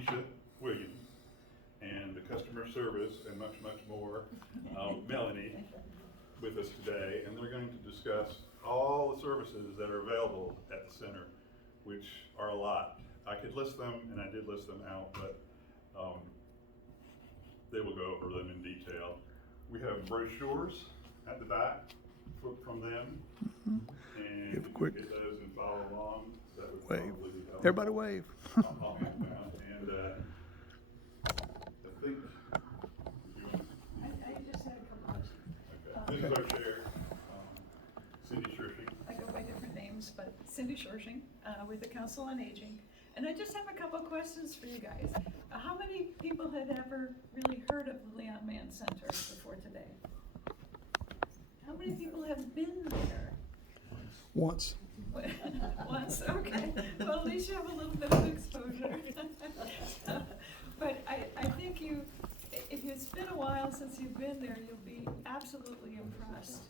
Keisha Williams, and the customer service and much, much more, Melanie, with us today, and they're going to discuss all the services that are available at the center, which are a lot. I could list them, and I did list them out, but they will go over them in detail. We have brochures at the back from them, and Give a if quick you get those and follow along, that would wave. probably be helpful. Everybody wave. I'll hand them out, and I think, I just had a couple questions. okay, this is our chair, Cindy Shershing. I go by different names, but Cindy Shorshing, with the Council on Aging. And I just have a couple questions for you guys. How many people had ever really heard of the Leon Mann Center before today? How many people have been there? Once. Once, okay. Well, at least you have a little bit of exposure. But I think if it's been a while since you've been there, you'll be absolutely impressed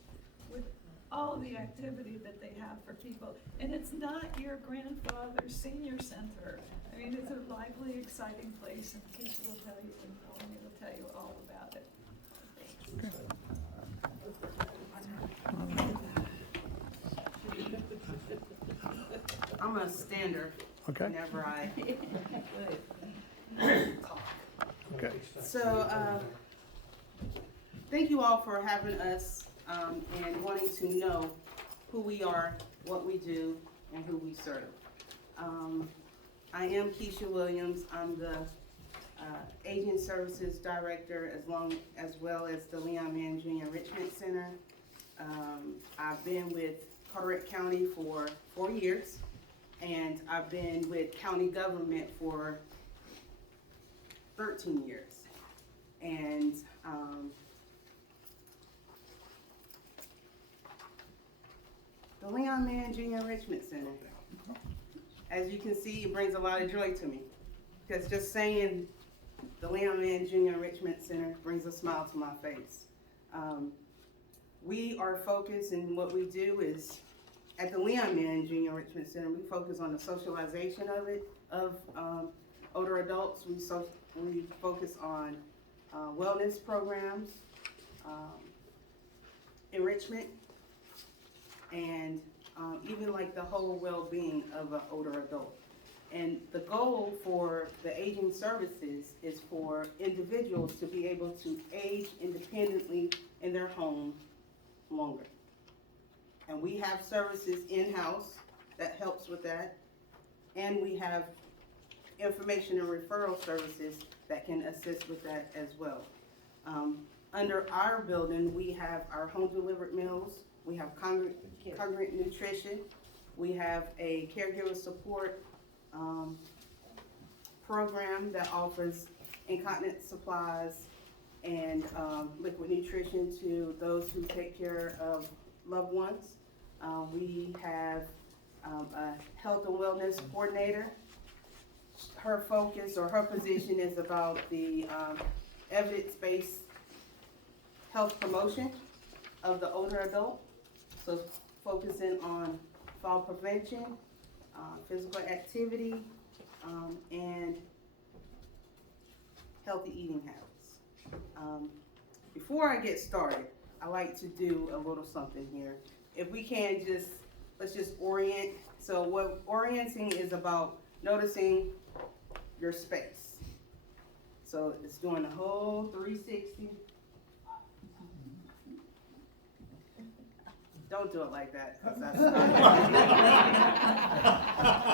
with all the activity that they have for people. And it's not your grandfather's senior center. I mean, it's a lively, exciting place, and Keisha will tell you, and Melanie will tell you all about it. I'm a stander. Okay. Whenever I talk. Okay. So, thank you all for having us and wanting to know who we are, what we do, and who we serve. I am Keisha Williams. I'm the Aging Services Director as well as the Leon Mann Jr. Enrichment Center. I've been with Carteret County for 4 years, and I've been with county government for 13 years. And the Leon Mann Jr. Enrichment Center, as you can see, it brings a lot of joy to me, because just saying the Leon Mann Jr. Enrichment Center brings a smile to my face. We are focused, and what we do is, at the Leon Mann Jr. Enrichment Center, we focus on the socialization of older adults. We focus on wellness programs, enrichment, and even like the whole well-being of an older adult. And the goal for the aging services is for individuals to be able to age independently in their home longer. And we have services in-house that helps with that. And we have information and referral services that can assist with that as well. Under our building, we have our home delivered meals, we have congregate nutrition, we have a caregiver support program that offers incontinence supplies and liquid nutrition to those who take care of loved ones. We have a health and wellness coordinator. Her focus or her position is about the evidence-based health promotion of the older adult. So focusing on fall prevention, physical activity, and healthy eating habits. Before I get started, I like to do a little something here. If we can let's just orient. So what orienting is about, noticing your space. So it's doing the whole 360. Don't do it like that, 'cause that's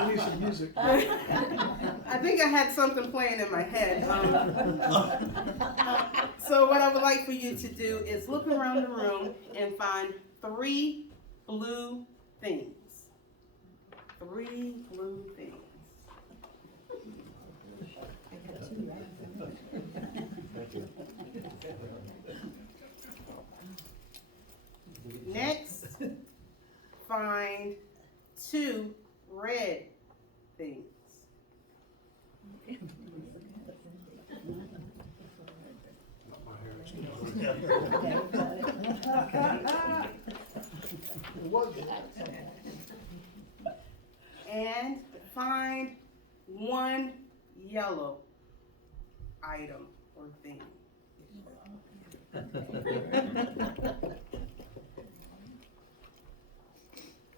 We need some music. I think I had something playing in my head. So what I would like for you to do is look around the room and find 3 blue things. 3 blue things. Next, find 2 red things. And find 1 yellow item or thing.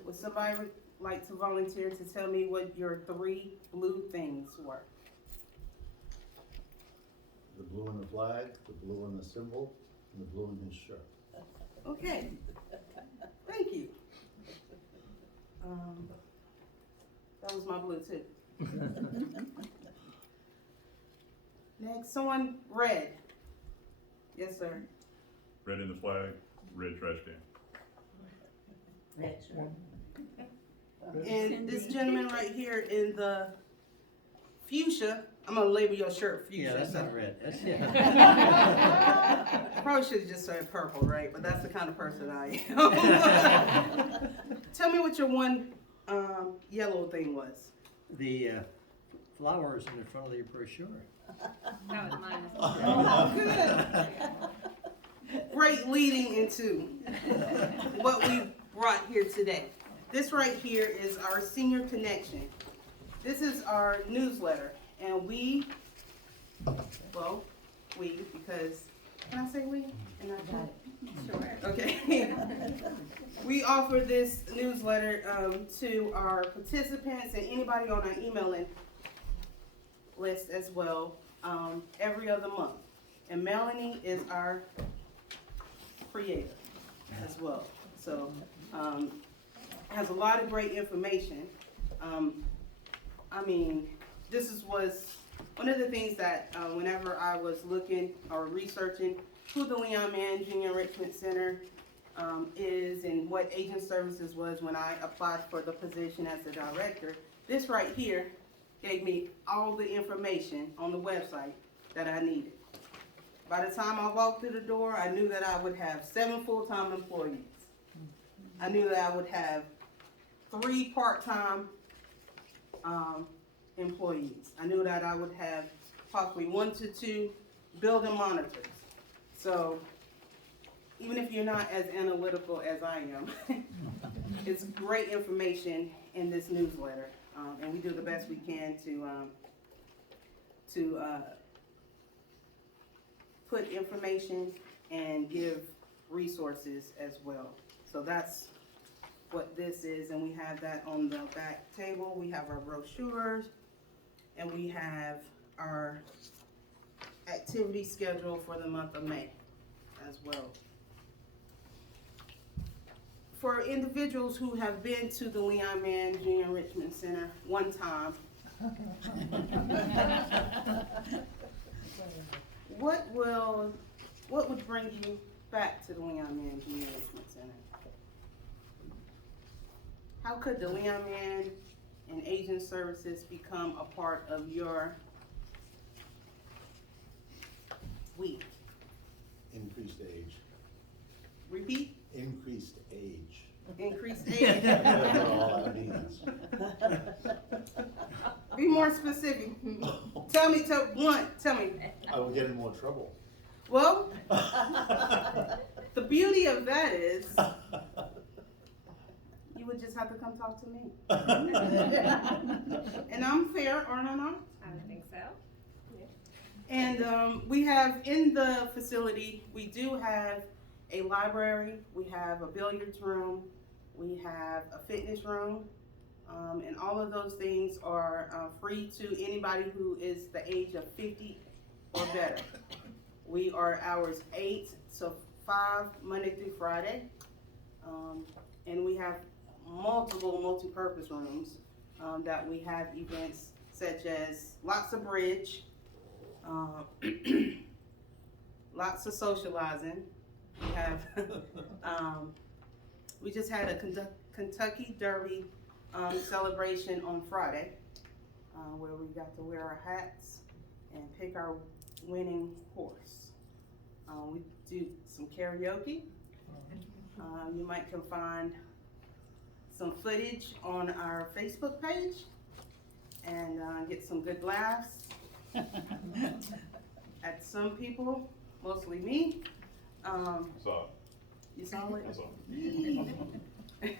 Would somebody like to volunteer to tell me what your 3 blue things were? The blue in the flag, the blue in the symbol, and the blue in his shirt. Okay, thank you. That was my blue too. Next, someone red. Yes, sir. Red in the flag, red trash can. And this gentleman right here in the fuchsia, I'm gonna label your shirt fuchsia. Yeah, that's so- not red, that's, yeah. Probably should've just said purple, right? But that's the kind of person I am. Tell me what your one, yellow thing was. The flowers in the front of the brochure. That was mine. Oh, good. Great leading into what we brought here today. This right here is our Senior Connection. This is our newsletter, and we, because, can I say we? And I got it. Sure. Okay. We offer this newsletter to our participants and anybody on our emailing list as well, every other month. And Melanie is our creator as well. So, has a lot of great information. I mean, was one of the things that whenever I was looking or researching who the Leon Mann Junior Enrichment Center is and what agent services was when I applied for the position as the director, this right here gave me all the information on the website that I needed. By the time I walked through the door, I knew that I would have 7 full-time employees. I knew that I would have 3 part-time employees. I knew that I would have possibly 1 to 2 building monitors. So even if you're not as analytical as I am, it's great information in this newsletter, and we do the best we can to put information and give resources as well. So that's what this is, and we have that on the back table. We have our brochures, and we have our activity schedule for the month of May as well. For individuals who have been to the Leon Mann Junior Enrichment Center one time, what would bring you back to the Leon Mann Junior Enrichment Center? How could the Leon Mann and Agent Services become a part of your week? Increased age. Repeat? Increased age. Increased age? That's all that means. Be more specific. Tell me. I will get in more trouble. Well, the beauty of that is you would just have to come talk to me. And I'm fair, aren't I not? I would think so. And we have in the facility, we do have a library, we have a billiards room, we have a fitness room, and all of those things are free to anybody who is the age of 50 or better. We are hours 8 to 5, Monday through Friday, and we have multiple multi-purpose rooms that we have events such as lots of bridge, lots of socializing. We have, we just had a Kentucky Derby celebration on Friday, where we got to wear our hats and pick our winning horse. We do some karaoke. You might can find some footage on our Facebook page and get some good laughs at some people, mostly me. Saw You saw it? it. I saw it.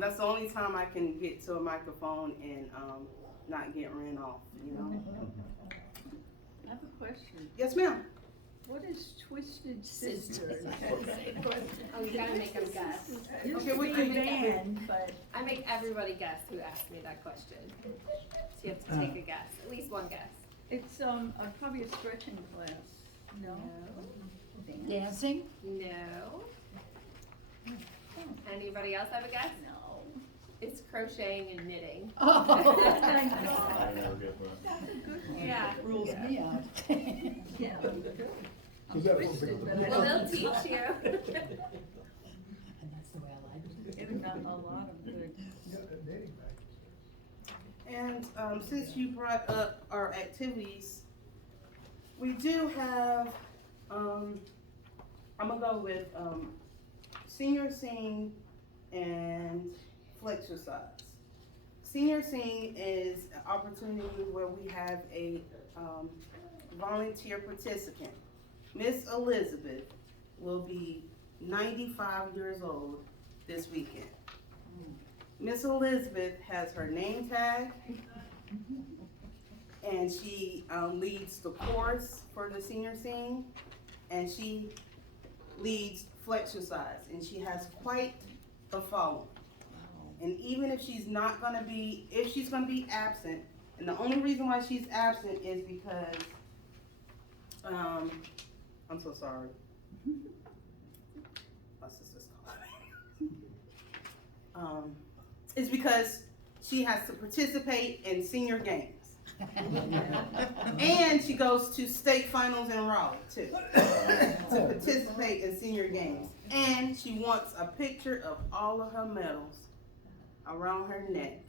That's the only time I can get to a microphone and not get ran off, you know? I have a question. Yes, ma'am. What is Twisted Sister? Oh, you gotta make them guess. Used Okay, to we be a can- band, but I make everybody guess who asked me that question. So you have to take a guess, at least one guess. it's probably a stretching class. No? Dance? Dancing? No. Anybody else have a guess? No. It's crocheting and knitting. Oh, Thank God. I never get one. Yeah. rules me out. Yeah. I'm Is that what twisted, we- but Well, I they'll don't- teach you. And that's the way I like it. It's got a lot of good. And since you brought up our activities, we do have, I'm gonna go with Senior Sing and Flexercise. Senior Sing is an opportunity where we have a volunteer participant. Miss Elizabeth will be 95 years old this weekend. Miss Elizabeth has her name tag, and she leads the chorus for the Senior Sing, and she leads Flexercise, and she has quite a following. And even if she's not gonna be, if she's gonna be absent, and the only reason why she's absent is because, I'm so sorry. My sister's calling me. Is because she has to participate in senior games. And she goes to state finals in Raleigh too, to participate in senior games. And she wants a picture of all of her medals around her neck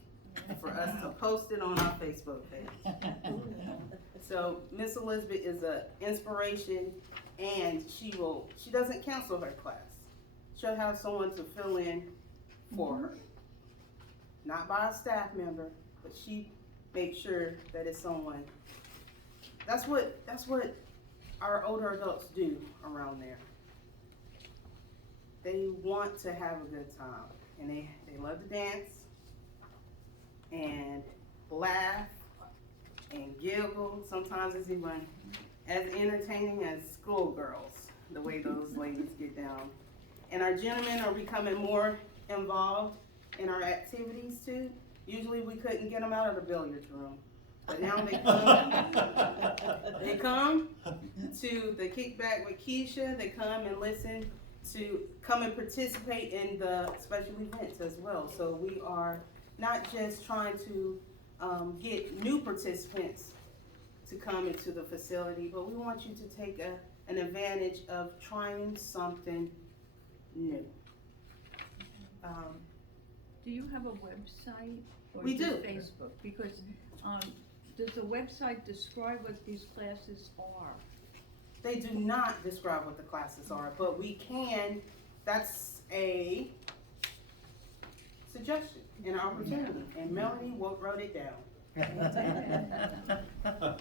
for us to post it on our Facebook page. So Miss Elizabeth is an inspiration, and she doesn't cancel her class. She'll have someone to fill in for her. Not by a staff member, but she makes sure that it's someone. That's what our older adults do around there. They want to have a good time, and they love to dance and laugh and giggle. Sometimes it's even as entertaining as schoolgirls, the way those ladies get down. And our gentlemen are becoming more involved in our activities too. Usually we couldn't get them out of the billiards room, but now they come to the kickback with Keisha. They come and listen to come and participate in the special events as well. So we are not just trying to get new participants to come into the facility, but we want you to take an advantage of trying something new. Do you have a website? Or We just do. Facebook? Because, does the website describe what these classes are? They do not describe what the classes are, but we can, that's a suggestion, an opportunity, and Melanie wrote it down.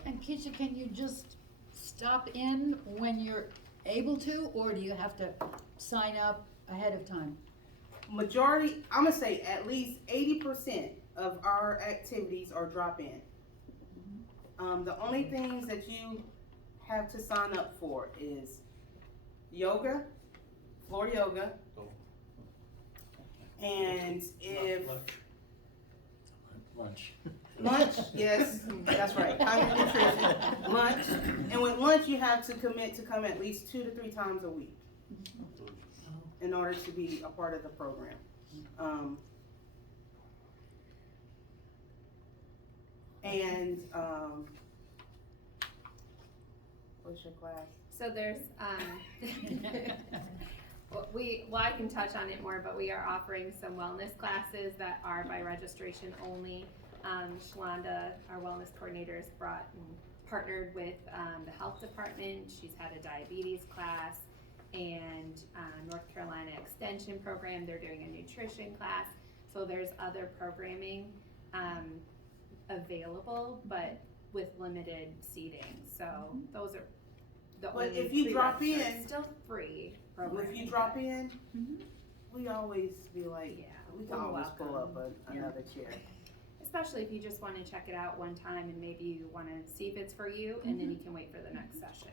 And Keisha, can you just stop in when you're able to, or do you have to sign up ahead of time? Majority, I'm gonna say at least 80% of our activities are drop-in. The only things that you have to sign up for is yoga, floor yoga, and if Lunch. lunch, yes, that's right, time and nutrition, lunch, and with lunch you have to commit to come at least 2 to 3 times a week in order to be a part of the program. What's your class? So there's, I can touch on it more, but we are offering some wellness classes that are by registration only. Shalonda, our wellness coordinator, has partnered with the health department. She's had a diabetes class, and North Carolina Extension program, they're doing a nutrition class. So there's other programming available, but with limited seating. So those are the But only if you drop pre-registered. in- Still free If programming. you drop in, Mhm. we always be like, Yeah, we can we're always pull up welcome. another chair. especially if you just wanna check it out one time and maybe you wanna see if it's for you, and then you can wait for the next session.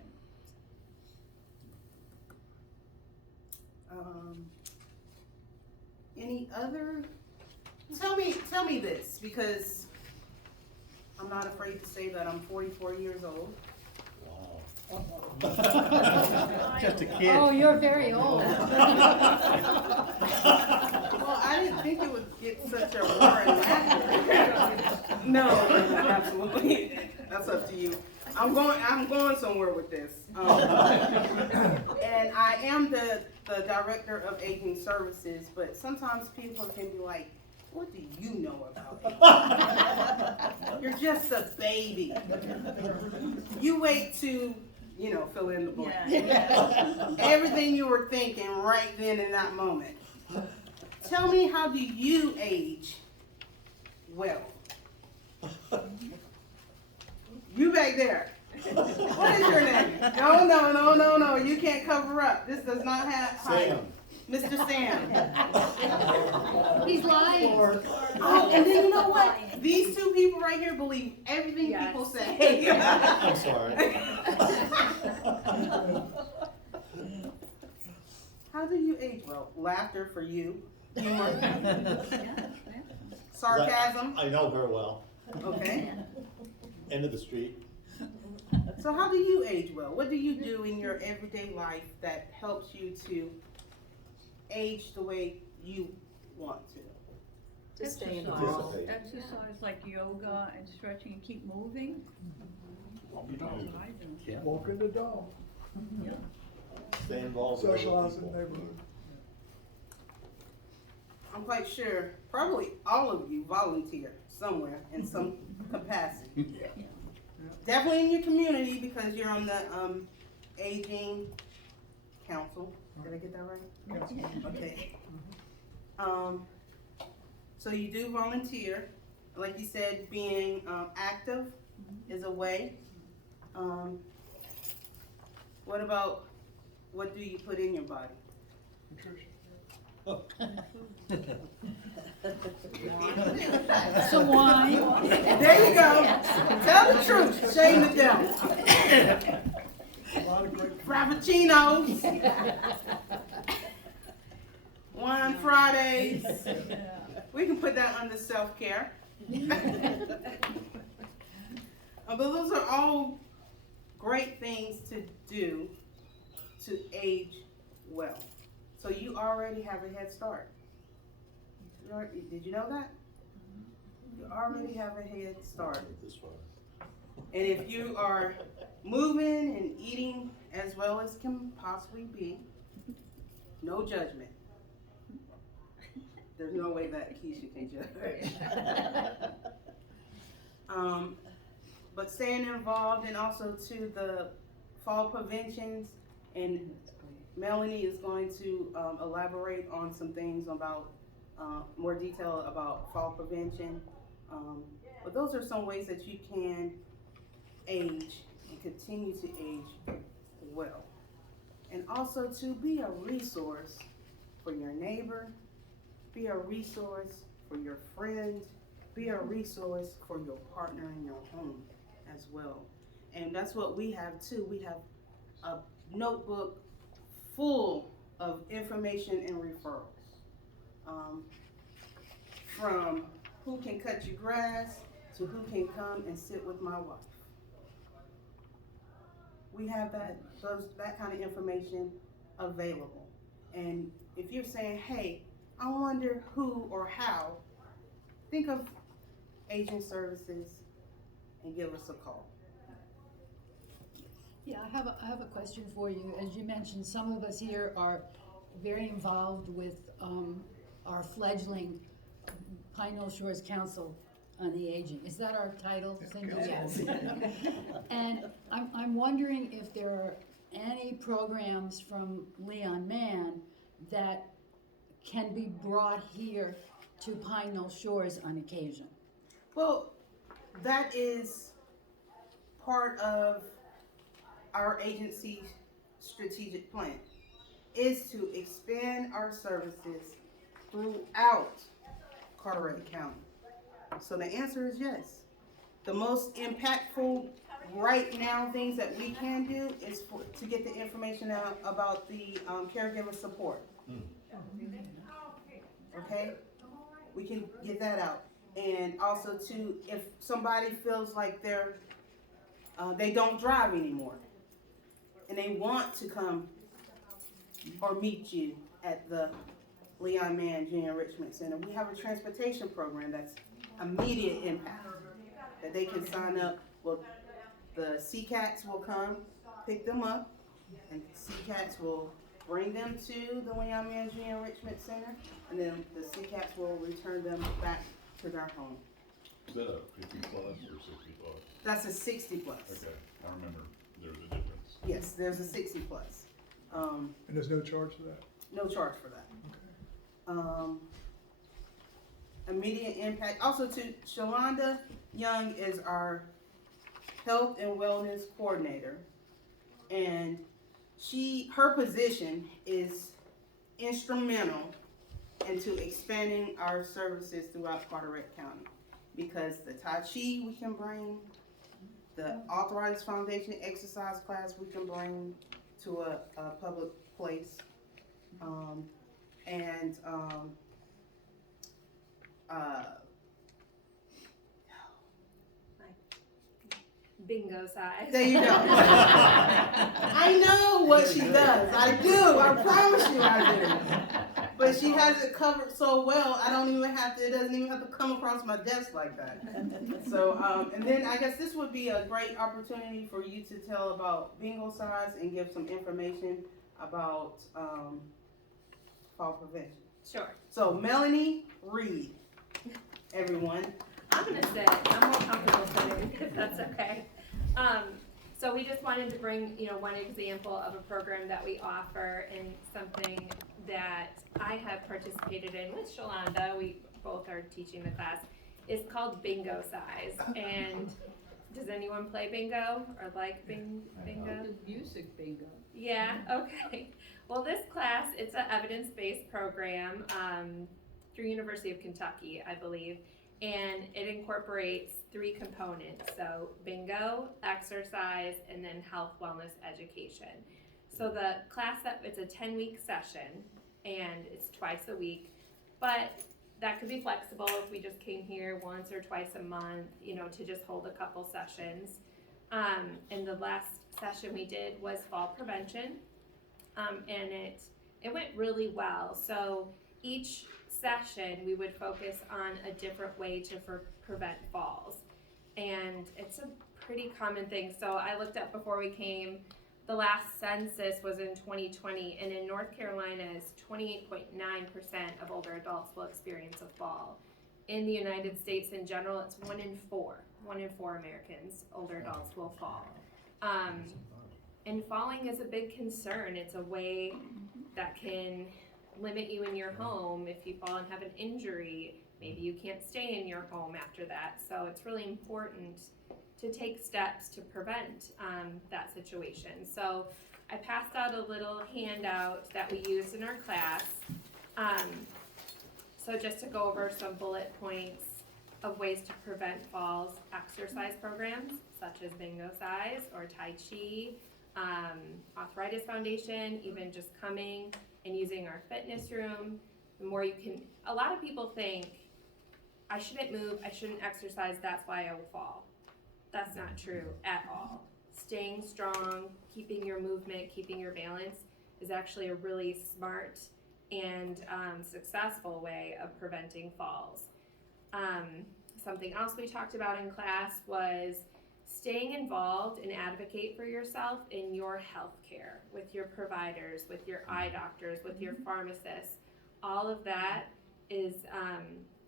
Any other, tell me this, because I'm not afraid to say that I'm 44 years old. Just a kid. Oh, you're very old. Well, I didn't think it would get such a roaring laughter. No, absolutely. That's up to you. I'm going somewhere with this. And I am the director of aging services, but sometimes people can be like, what do you know about it? You're just a baby. You wait to, fill in the blank. Everything you were thinking right then in that moment. Tell me, how do you age well? You back there. What is your name? No. You can't cover up. This does not have height. Sam. Mr. Sam. He's lying. Oh, and then you know what? These two people right here believe everything Yes. people say. I'm sorry. How do you age well? Laughter for you. Humor. Yeah. Sarcasm. I know her well. Okay. End of the street. So how do you age well? What do you do in your everyday life that helps you to age the way you want to? To stay involved. Exercise like yoga and stretching and keep moving. That's what I do. Yeah. Walking the dog, Stay involved with other socialize in the people. neighborhood. I'm quite sure probably all of you volunteer somewhere in some capacity. Definitely in your community because you're on the aging council. Did I get that right? Okay. So you do volunteer. Like you said, being active is a way. What about, what do you put in your body? Some wine. There you go. Tell the truth. Shame the devil. A lot of great. Frappuccinos. Wine Fridays. We can put that under self-care. But those are all great things to do to age well. So you already have a head start. Did you know that? You already have a head start. This far. And if you are moving and eating as well as can possibly be, no judgment. There's no way that Keisha can judge. But staying involved, and also to the fall preventions, and Melanie is going to elaborate on some things about more detail about fall prevention. But those are some ways that you can age and continue to age well. And also to be a resource for your neighbor, be a resource for your friend, be a resource for your partner in your home as well. And that's what we have too. We have a notebook full of information and referrals. From who can cut your grass to who can come and sit with my wife. We have that kind of information available. And if you're saying, hey, I wonder who or how, think of Aging Services and give us a call. Yeah, I have a question for you. As you mentioned, some of us here are very involved with our fledgling Pine Knoll Shores Council on the Aging. Is that our title? Yes. And I'm wondering if there are any programs from Leon Mann that can be brought here to Pine Knoll Shores on occasion. Well, that is part of our agency's strategic plan, is to expand our services throughout Carteret County. So the answer is yes. The most impactful right now things that we can do is to get the information out about the caregiver support. Okay? We can get that out. And also to, if somebody feels like they don't drive anymore and they want to come or meet you at the Leon Mann Junior Enrichment Center, we have a transportation program that's immediate impact that they can sign up. Well, the CCATs will come pick them up, and CCATs will bring them to the Leon Mann Junior Enrichment Center, and then the CCATs will return them back to their home. Is that a 50 plus or 60 plus? That's a 60 plus. Okay, I remember there's a difference. Yes, there's a 60 plus. And there's no charge for that? No charge for that. Immediate impact. Also, to Shalonda Young is our health and wellness coordinator, and her position is instrumental into expanding our services throughout Carteret County, because the Tai Chi we can bring, the Arthritis Foundation exercise class we can bring to a public place, Bingo size. there you go. I know what she does. I do. I promise you I do. But she has it covered so well, I don't even have to, it doesn't even have to come across my desk like that. So, and then I guess this would be a great opportunity for you to tell about bingo size and give some information about fall prevention. Sure. So Melanie Reed, everyone. I'm gonna sit. I'm more comfortable sitting, if that's okay. So we just wanted to bring, one example of a program that we offer, and something that I have participated in with Shalonda. We both are teaching the class. It's called Bingo Size. And does anyone play bingo or like bingo? The music bingo. Yeah, okay. Well, this class, it's an evidence-based program through University of Kentucky, I believe, and it incorporates 3 components, so bingo, exercise, and then health, wellness, education. So the class, it's a 10-week session, and it's twice a week, but that could be flexible if we just came here once or twice a month, to just hold a couple sessions. And the last session we did was fall prevention, and it went really well. So each session we would focus on a different way to prevent falls, and it's a pretty common thing. So I looked up before we came, the last census was in 2020, and in North Carolina is 28.9% of older adults will experience a fall. In the United States in general, it's 1 in 4 Americans, older adults, will fall. And falling is a big concern. It's a way that can limit you in your home. If you fall and have an injury, maybe you can't stay in your home after that. So it's really important to take steps to prevent that situation. So I passed out a little handout that we used in our class. So just to go over some bullet points of ways to prevent falls: exercise programs such as Bingo Size or Tai Chi, Arthritis Foundation, even just coming and using our fitness room. The more you can, a lot of people think, I shouldn't move, I shouldn't exercise, that's why I will fall. That's not true at all. Staying strong, keeping your movement, keeping your balance is actually a really smart and successful way of preventing falls. Something else we talked about in class was staying involved and advocate for yourself in your health care, with your providers, with your eye doctors, with your pharmacists. All of that is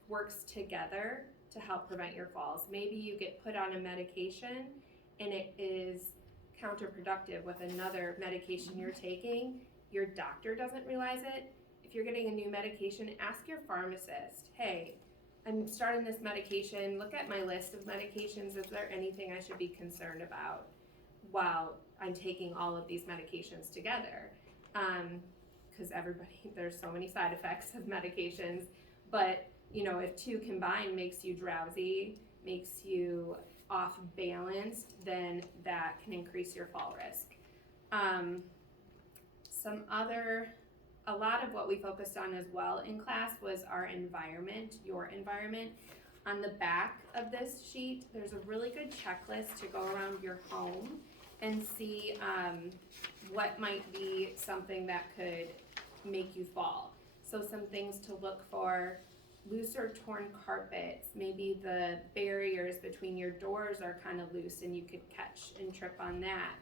works together to help prevent your falls. Maybe you get put on a medication and it is counterproductive with another medication you're taking. Your doctor doesn't realize it. If you're getting a new medication, ask your pharmacist, hey, I'm starting this medication, look at my list of medications, is there anything I should be concerned about while I'm taking all of these medications together? Because there's so many side effects of medications, but you know, if two combined makes you drowsy, makes you off balanced, then that can increase your fall risk. A lot of what we focused on as well in class was our environment, your environment. On the back of this sheet, there's a really good checklist to go around your home and see what might be something that could make you fall. So some things to look for: loose or torn carpets, maybe the barriers between your doors are kind of loose and you could catch and trip on that.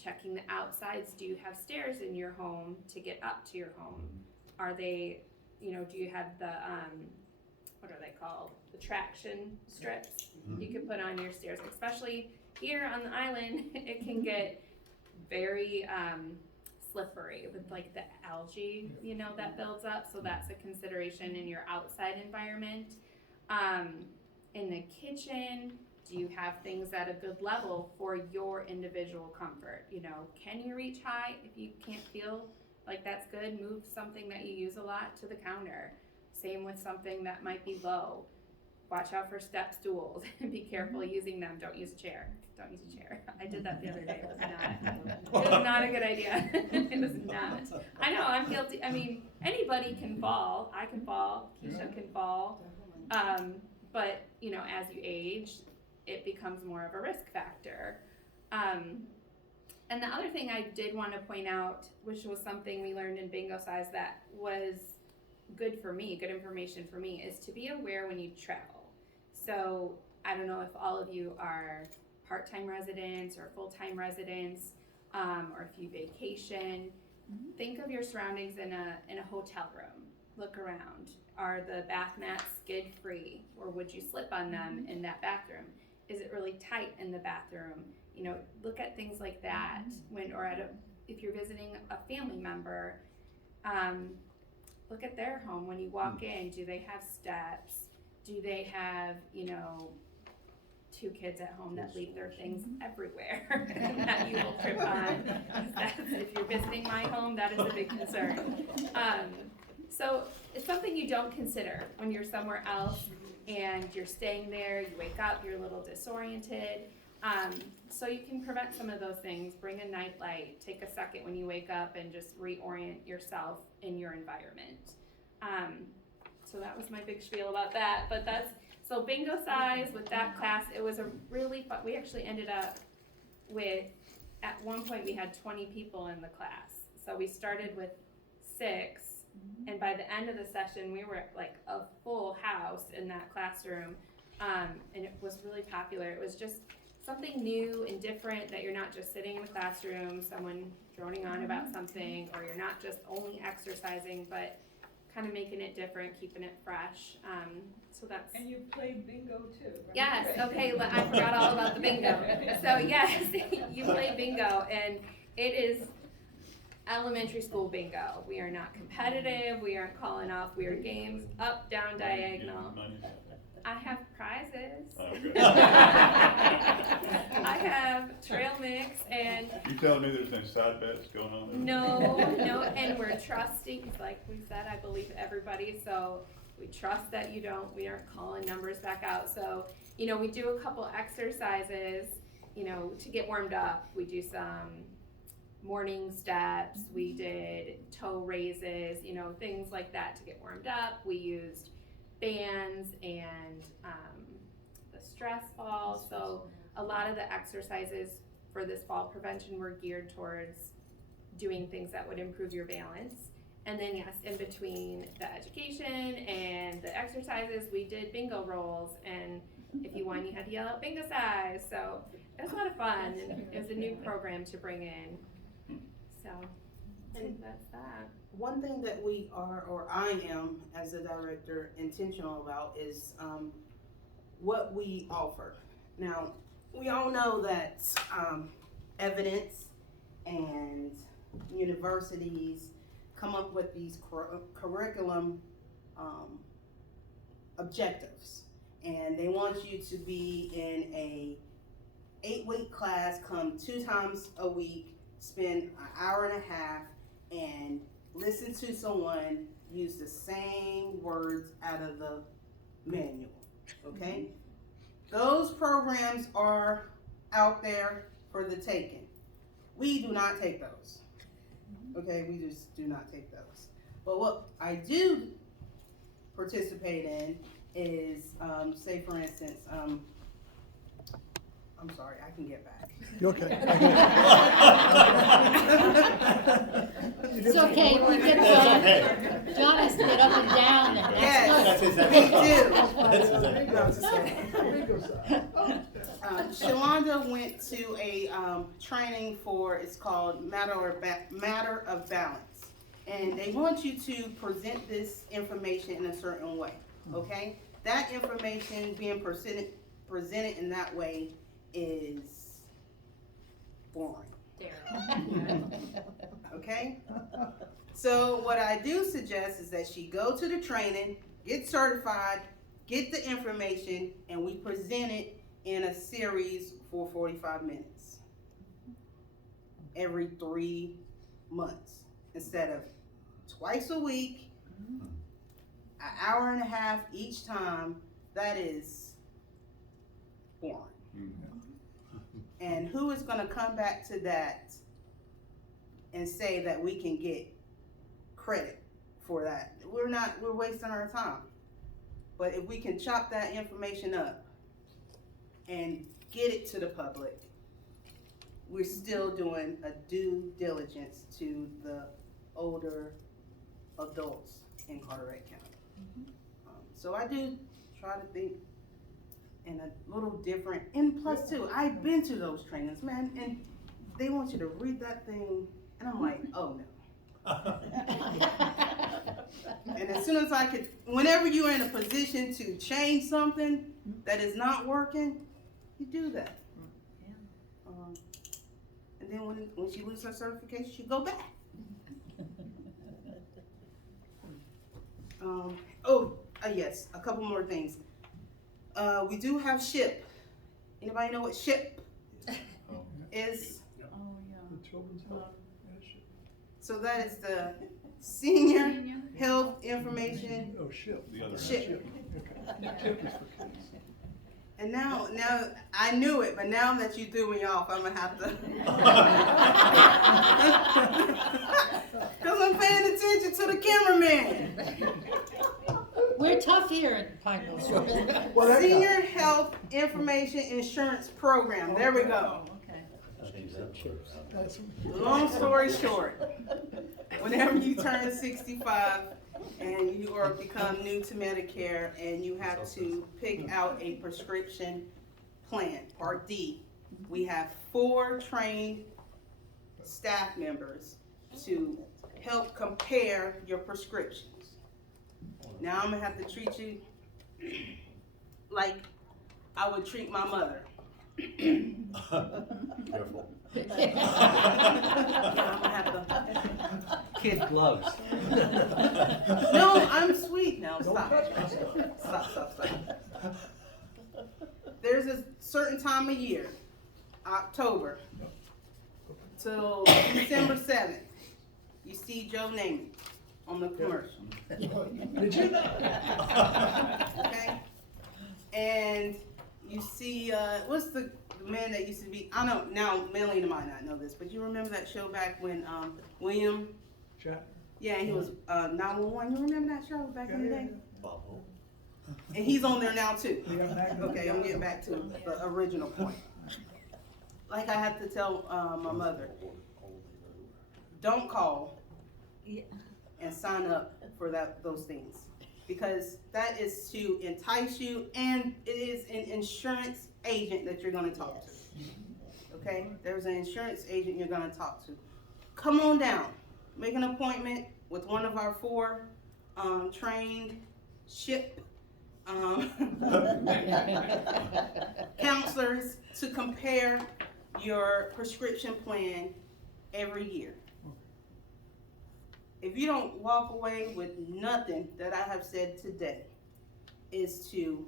Checking the outsides. Do you have stairs in your home to get up to your home? Are they, you know, do you have the, what are they called? The traction strips you could put on your stairs, especially here on the island. It can get very slippery with like the algae, you know, that builds up. So that's a consideration in your outside environment. In the kitchen, do you have things at a good level for your individual comfort? You know, can you reach high? If you can't feel like that's good, move something that you use a lot to the counter. Same with something that might be low. Watch out for step stools and be careful using them. Don't use a chair. Don't use a chair. I did that the other day. It was not a good idea. It was not. I know, I'm guilty. I mean, anybody can fall. I can fall. Keisha can fall. But, you know, as you age, it becomes more of a risk factor. And the other thing I did want to point out, which was something we learned in bingo size that was good for me, good information for me, is to be aware when you travel. So I don't know if all of you are part-time residents or full-time residents, or if you vacation. Think of your surroundings in a hotel room. Look around. Are the bath mats skid-free, or would you slip on them in that bathroom? Is it really tight in the bathroom? You know, look at things like that if you're visiting a family member. Look at their home when you walk in. Do they have steps? Do they have, you know, two kids at home that leave their things everywhere that you will trip on? If you're visiting my home, that is a big concern. So it's something you don't consider when you're somewhere else and you're staying there, you wake up, you're a little disoriented. So you can prevent some of those things. Bring a night light. Take a second when you wake up and just reorient yourself in your environment. So that was my big spiel about that. But so bingo size with that class, it was a really fun. We actually ended up with, at one point we had 20 people in the class. So we started with 6, and by the end of the session we were like a full house in that classroom, and it was really popular. It was just something new and different, that you're not just sitting in the classroom, someone droning on about something, or you're not just only exercising, but kind of making it different, keeping it fresh. So that's. And you played bingo too, right? Yes, okay, I forgot all about the bingo. So yes, you play bingo, and it is elementary school bingo. We are not competitive, we aren't calling off weird games, up, down, diagonal. I have prizes. Okay. I have trail mix, and You telling me there's no side bets going on there? no, and we're trusting, like we said, I believe everybody, so we trust that we aren't calling numbers back out. So, you know, we do a couple exercises, you know, to get warmed up. We do some morning steps, we did toe raises, you know, things like that to get warmed up. We used bands and the stress ball. So a lot of the exercises for this fall prevention were geared towards doing things that would improve your balance. And then yes, in between the education and the exercises, we did bingo rolls, and if you won, you had to yell out bingo size. So it was a lot of fun, and it was a new program to bring in. So I think that's that. One thing that we are, or I am, as a director, intentional about is what we offer. Now, we all know that evidence and universities come up with these curriculum objectives, and they want you to be in a 8-week class, come 2 times a week, spend an hour and a half, and listen to someone use the same words out of the manual, okay? Those programs are out there for the taking. We do not take those, okay? We just do not take those. But what I do participate in is, say for instance, I'm sorry, I can get back. You okay? It's okay, we get John. John has to get up and down and Yes, That's me exactly. too. Shalonda went to a training for, it's called Matter of Balance. And they want you to present this information in a certain way, okay? That information being presented in that way is boring. Okay? So what I do suggest is that she go to the training, get certified, get the information, and we present it in a series for 45 minutes. Every 3 months. Instead of twice a week, an hour and a half each time. That is boring. And who is gonna come back to that and say that we can get credit for that? We're wasting our time. But if we can chop that information up and get it to the public, we're still doing a due diligence to the older adults in Carteret County. So I do try to think in a little different, and plus too, I've been to those trainings, man, and they want you to read that thing, and I'm like, oh no. And as soon as I could, whenever you're in a position to change something that is not working, you do that. And then when she loses her certification, she go back. Yes, a couple more things. We do have SHIP. Anybody know what SHIP is? Oh, yeah. The children's health. So that is the Senior Health Information. Oh, SHIP. The other SHIP. Okay. SHIP is for kids. And now I knew it, but now that you threw me off, I'm gonna have to. Cause I'm paying attention to the cameraman. We're tough here in Pineville Shores. Senior Health Information Insurance Program. There we go. That's- Long story short, whenever you turn 65 and you are become new to Medicare and you have to pick out a prescription plan, Part D, we have 4 trained staff members to help compare your prescriptions. Now I'm gonna have to treat you like I would treat my mother. Careful. I'm gonna have to. Kid gloves. No, I'm sweet now. Stop. Stop. There's a certain time of year, October, till December 7th. You see Joe Namath on the commercial. Did you? Okay? And you see, what's the man that used to be, I don't know, now Melanie might not know this, but you remember that show back when William, Chat. yeah, he was 911, you remember that show back in the day? Bob. And he's on there now too. You got Magnum? Okay, I'm getting back to the original point. Like I have to tell my mother, don't call and sign up for those things. Because that is to entice you, and it is an insurance agent that you're gonna talk to. Okay, there's an insurance agent you're gonna talk to. Come on down, make an appointment with one of our 4 trained SHIP counselors to compare your prescription plan every year. If you don't walk away with nothing that I have said today, is to,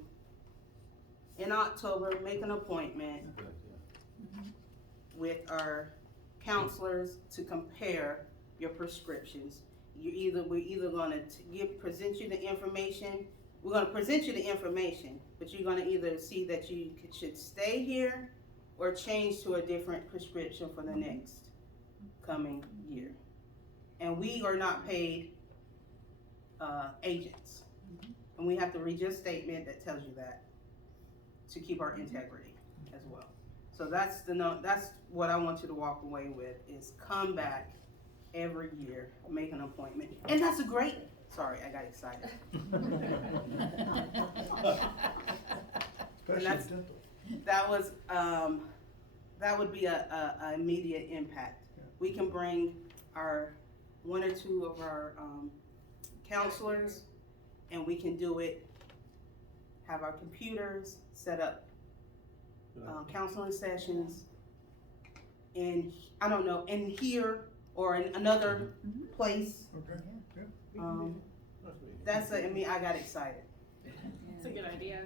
in October, make an appointment with our counselors to compare your prescriptions. we're either gonna present you the information, we're gonna present you the information, but you're gonna either see that you should stay here or change to a different prescription for the next coming year. And we are not paid, agents. And we have to read your statement that tells you that, to keep our integrity as well. So that's what I want you to walk away with, is come back every year, make an appointment. And that's a great, sorry, I got excited. Especially that's- dental. That was, that would be a immediate impact. We can bring one or two of our counselors, and we can do it, have our computers set up, counseling sessions, and I don't know, in here or in another place. Okay, yeah. I got excited. It's a good idea.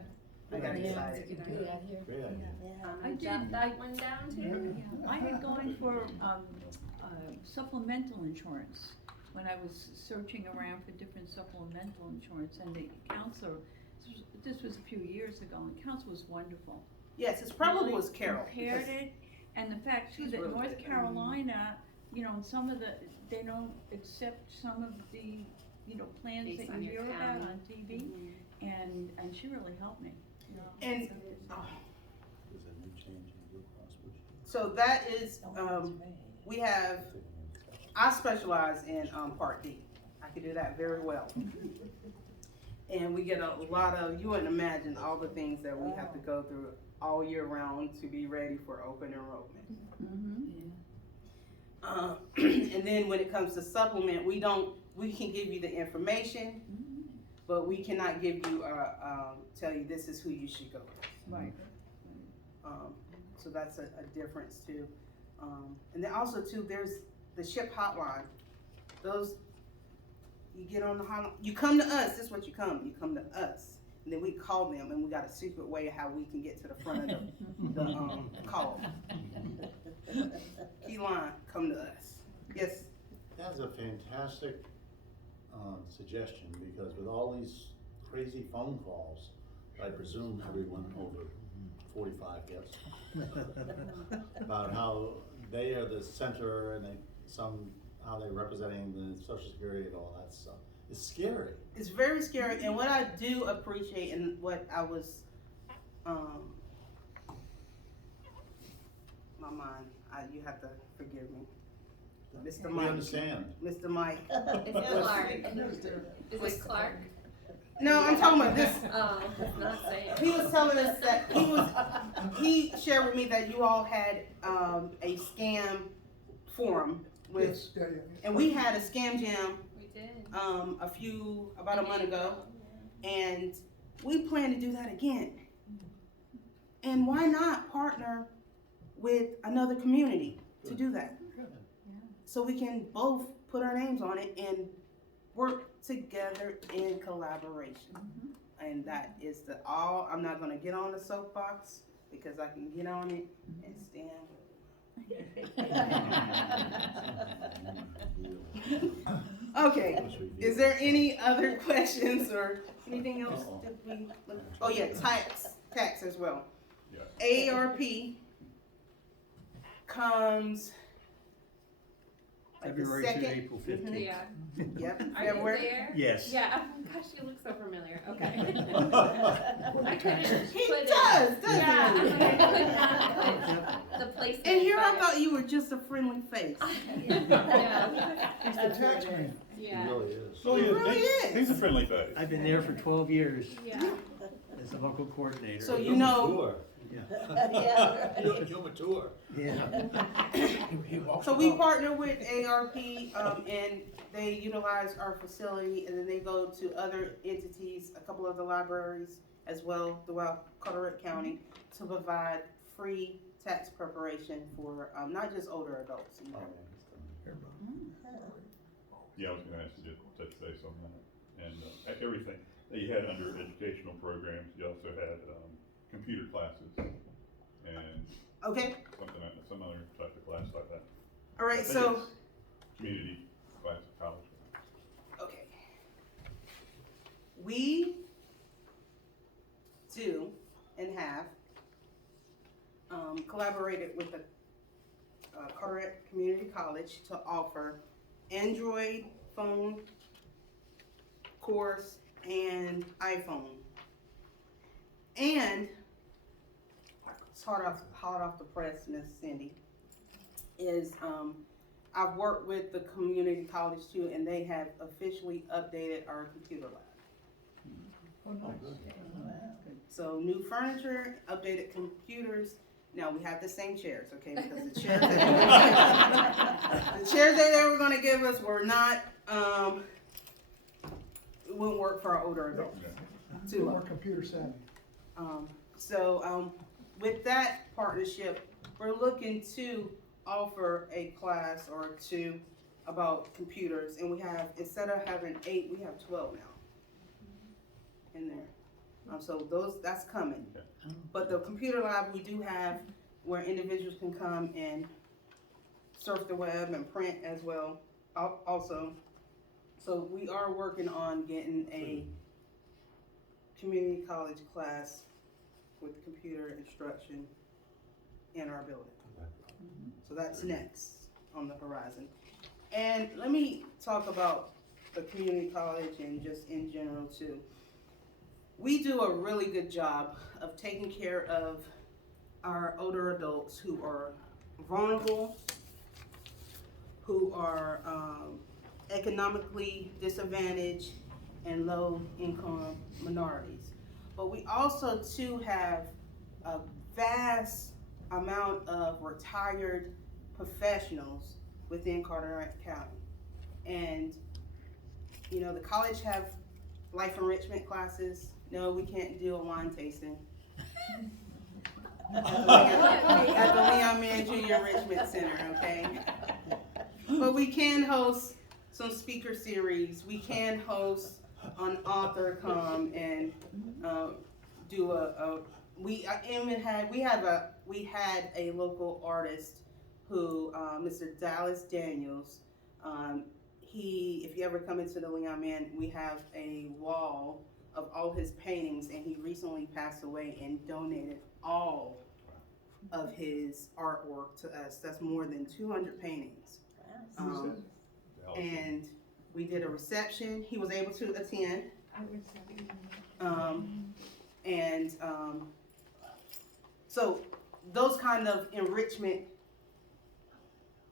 I got Yeah, excited. it's a good idea. Great idea. I I jot did, that one down too. I had gone for supplemental insurance when I was searching around for different supplemental insurance, and the counselor, this was a few years ago, and the counselor was wonderful. Yes, his problem Really was Carol. Compared because- it, and the fact too She's that really North good. Carolina, you know, they don't accept some of the, plans Based that on you your hear about county. on TV, and she really helped me, you know. And There's a new change in Blue Cross Blue Shield. so that is, we have, I specialize in Part D. I can do that very well. And we get a lot of, you wouldn't imagine all the things that we have to go through all year round to be ready for open enrollment. And then when it comes to supplement, we can give you the information, but we cannot give you, tell you this is who you should go with. Right. So that's a difference too. And then also too, there's the SHIP hotline. Those, you get on the hotline, you come to us, this is what you come to us. And then we call them, and we got a secret way of how we can get to the front of the call. Key line, come to us. Yes, That's a fantastic suggestion, because with all these crazy phone calls, I presume everyone over 45 gets, about how they are the center and how they're representing the Social Security and all that stuff. It's scary. it's very scary, and what I do appreciate, and what I was, my mind, you have to forgive me. Mr. We Mike. understand. Mr. Mike. It's Clark. Is it Clark? No, I'm talking about this. Oh, it's not saying. He was telling us that he shared with me that you all had a scam forum with, Yes, yeah, yeah. and we had a scam jam We did. about a month ago, and we plan to do that again. And why not partner with another community to do that? So we can both put our names on it and work together in collaboration. And that is I'm not gonna get on the soapbox, because I can get on it and stand. Okay, is there any other questions or anything else that we, oh yeah, tax as well. Yeah. AARP comes like the February to second, April 15th. Yeah. yep, Are you February. there? Yes. Yeah. Oh, gosh, you look so familiar. Okay. I couldn't He put does, it. doesn't Yeah, he? I'm like, I could not put the place. And here I thought you were just a friendly face. He's the tax man. It Yeah. really is. Oh, He yeah, really is. He's a friendly face. I've been there for 12 years Yeah. as a local coordinator. So you know, Mature. Yeah. You're mature. Yeah. He walks so we around. partner with AARP, and they utilize our facility, and then they go to other entities, a couple of the libraries as well throughout Carteret County, to provide free tax preparation for, not just older adults. Oh, Yeah, I was gonna ask you to touch base on that, and everything that you had under educational programs, you also had computer classes and Okay, some other type of class like that. all I right, think so, it's community class at college. We do and have collaborated with the Carteret Community College to offer Android phone course and iPhone. And it's hot off the press, Miss Cindy, is I've worked with the community college too, and they have officially updated our computer lab. Oh, nice. So new furniture, updated computers. Now we have the same chairs, okay? Because the chairs that they were going to give us were not wouldn't work for our older adults. Too more computer savvy. With that partnership, we're looking to offer a class or two about computers, and we have, instead of having 8, we have 12 now in there. So that's coming. But the computer lab we do have where individuals can come and surf the web and print as well also. So we are working on getting a community college class with computer instruction in our building. So that's next on the horizon. And let me talk about the community college and just in general too. We do a really good job of taking care of our older adults who are vulnerable, who are economically disadvantaged, and low-income minorities. But we also too have a vast amount of retired professionals within Carteret County. And, you know, the college have life enrichment classes. No, we can't do a wine tasting at the Leon Mann Junior Enrichment Center, okay? But we can host some speaker series. We can host an author come and do we had a local artist who Mr. Dallas Daniels. If you ever come into the Leon Mann, we have a wall of all his paintings, and he recently passed away and donated all of his artwork to us. That's more than 200 paintings. And we did a reception. He was able to attend. So those kind of enrichment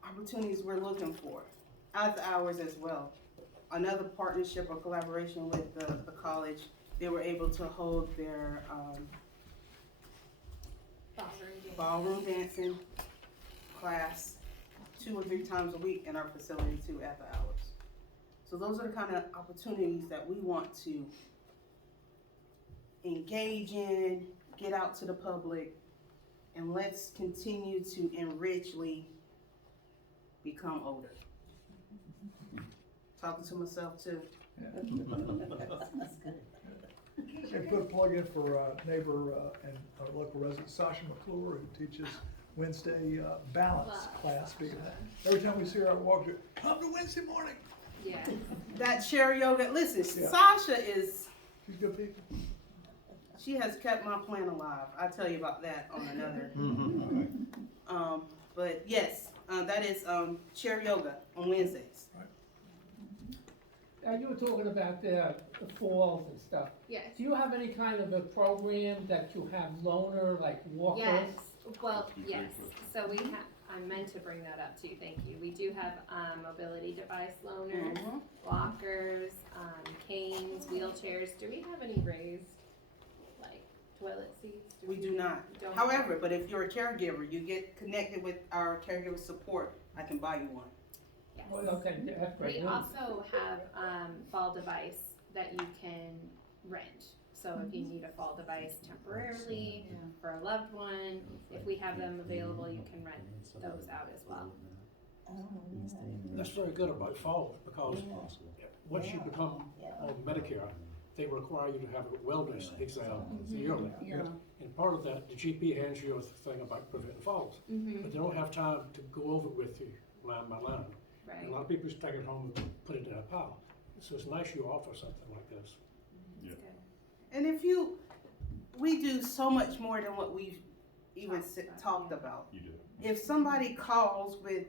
opportunities we're looking for after hours as well. Another partnership or collaboration with the college, they were able to hold their ballroom dancing class 2 or 3 times a week in our facility too after hours. So those are the kind of opportunities that we want to engage in, get out to the public, and let's continue to enrichly become older. Talking to myself too. And put a plug in for neighbor and our local resident, Sasha McClure, who teaches Wednesday balance class. Every time we see her, I walk to, come to Wednesday morning. Yeah. That chair yoga, listen, Yeah. Sasha is, She's good people. she has kept my plan alive. I'll tell you about that on another. But yes, that is chair yoga on Wednesdays. You were talking about the falls and stuff. Yes. Do you have any kind of a program that you have loaner, like walkers? Yes. Well, yes. So we have. I meant to bring that up too. Thank you. We do have mobility device loaners, walkers, canes, wheelchairs. Do we have any raised, like toilet seats? We do not. Don't However, but if you're a caregiver, you get connected with our caregiver support. I can buy you one. Yes. Well, okay, that's great. We also have fall device that you can rent. So if you need a fall device temporarily for a loved one, if we have them available, you can rent those out as well. That's very good about falls, because once you become on Medicare, they require you to have a wellness exam yearly. Yeah. And part of that, the GP hands you a thing about preventing falls, but they don't have time to go over it with you line by line. Right. A lot of people just take it home and put it in a pile. So it's nice you offer something like this. Yeah. And we do so much more than what we've even talked about. You do. If somebody calls with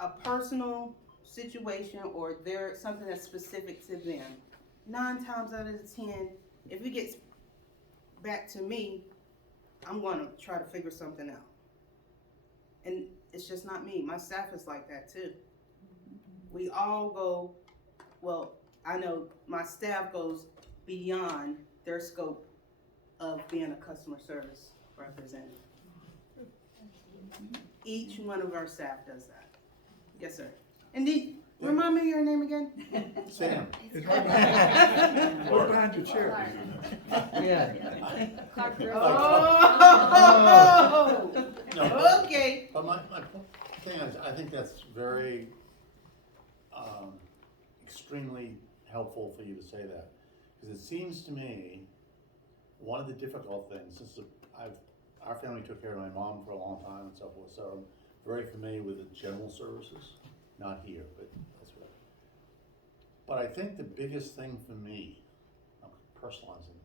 a personal situation or there's something that's specific to them, 9 times out of 10, if it gets back to me, I'm gonna try to figure something out. And it's just not me, my staff is like that too. We all go, well, I know my staff goes beyond their scope of being a customer service representative. Each one of our staff does that. Yes, sir. And remind me of your name again? Sam. It's right behind, right behind your chair. Yeah. Clark Oh! No, Okay. But my thing is, I think that's very, extremely helpful for you to say that. Because it seems to me, one of the difficult things, since our family took care of my mom for a long time and so forth, so I'm very familiar with the general services, not here, but elsewhere. But I think the biggest thing for me, I'm personalizing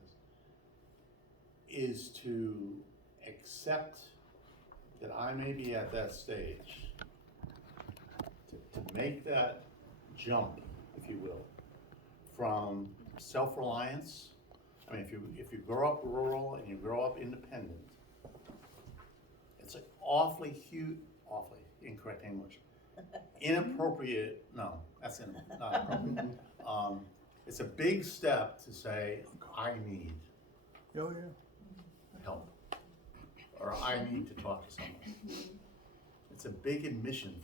this, is to accept that I may be at that stage, to make that jump, if you will, from self-reliance. I mean, if you grow up rural and you grow up independent, it's an awfully incorrect English, inappropriate, no, that's not appropriate. It's a big step to say, I need Oh, yeah. help, or I need to talk to someone. It's a big admission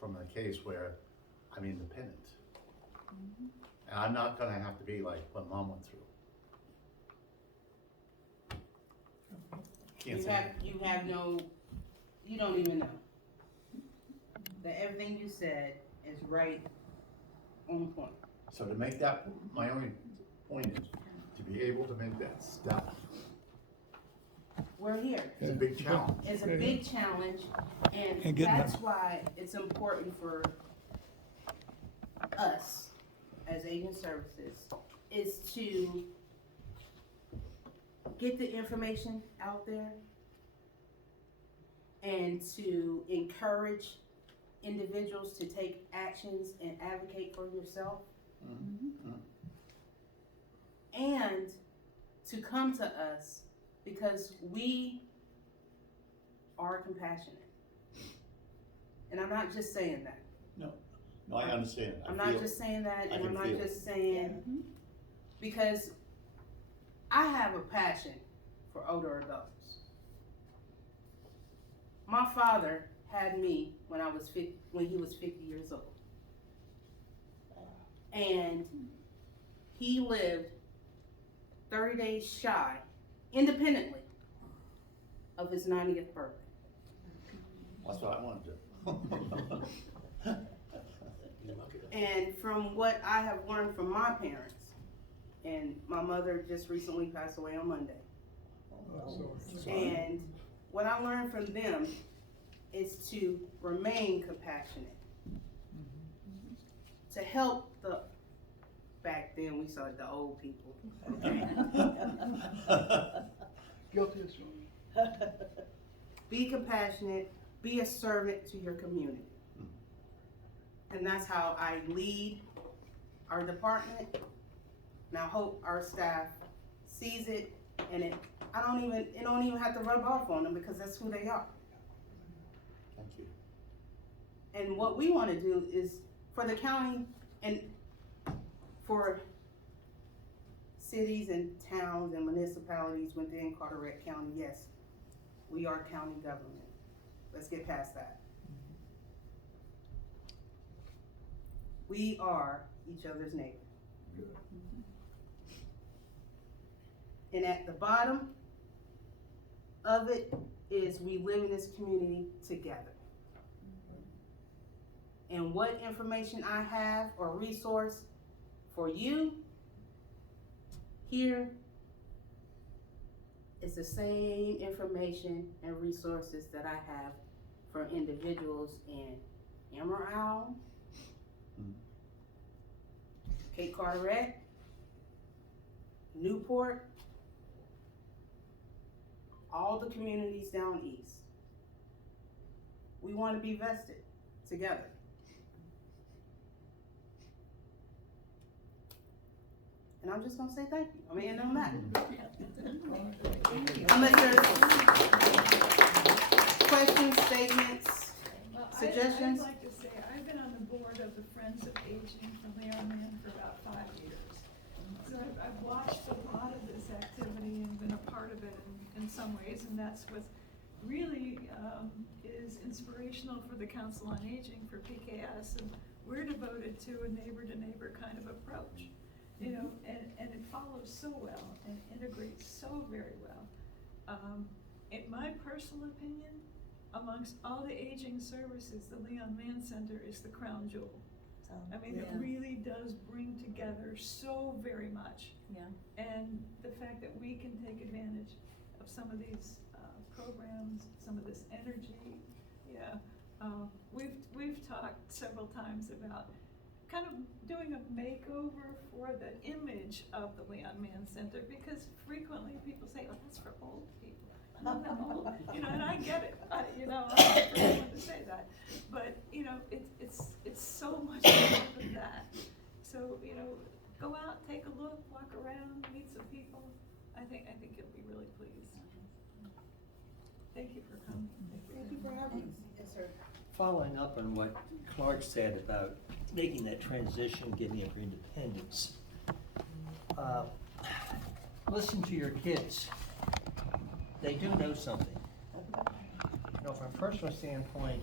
from a case where I'm independent. And I'm not gonna have to be like what Mom went through. Can't say. You don't even know. That everything you said is right on point. So to make that, my only point is to be able to make that step. We're here. It's a big challenge. It's a big challenge, And and getting that's them. why it's important for us as agent services is to get the information out there and to encourage individuals to take actions and advocate for yourself, and to come to us because we are compassionate. And I'm not just saying that. No, I understand. I'm I not feel- just saying that, I and can I'm not feel it. just saying, because I have a passion for older adults. My father had me when he was 50 years old. And he lived 30 days shy, independently, of his 90th birthday. That's what I want to do. And from what I have learned from my parents, and my mother just recently passed away on Monday. And what I learned from them is to remain compassionate. To help back then we saw the old people, okay? Guilty as charged. Be compassionate, be a servant to your community. And that's how I lead our department. And I hope our staff sees it, and it don't even have to rub off on them because that's who they are. Thank you. And what we want to do is for the county and for cities and towns and municipalities within Carteret County, yes, we are county government. Let's get past that. We are each other's neighbor. And at the bottom of it is we live in this community together. And what information I have or resource for you here is the same information and resources that I have for individuals in Emerald, Cape Carteret, Newport, all the communities down east. We want to be vested together. And I'm just gonna say thank you. I'm gonna end on that. Unless there's questions, statements, Well, suggestions? I'd like to say, I've been on the board of the Friends of Aging from Mann for about 5 years. So I've watched a lot of this activity and been a part of it in some ways, and that's what really is inspirational for the Council on Aging, for PKS, and we're devoted to a neighbor-to-neighbor kind of approach. You know, and it follows so well and integrates so very well. In my personal opinion, amongst all the aging services, the Leon Mann Center is the crown jewel. I mean, it Yeah. really does bring together so very much. Yeah. And the fact that we can take advantage of some of these programs, some of this energy, yeah. We've talked several times about kind of doing a makeover for the image of the Leon Mann Center, because frequently people say, oh, that's for old people. I'm not old, you know, and I get it, you know, I'm not the first one to say that. But, you know, it's so much more than that. So, you know, go out, take a look, walk around, meet some people. I think you'll be really pleased. Thank you for coming. Thank you for having us. Yes, sir. Following up on what Clark said about making that transition, getting up your independence. Listen to your kids. They do know something. You know, from a personal standpoint,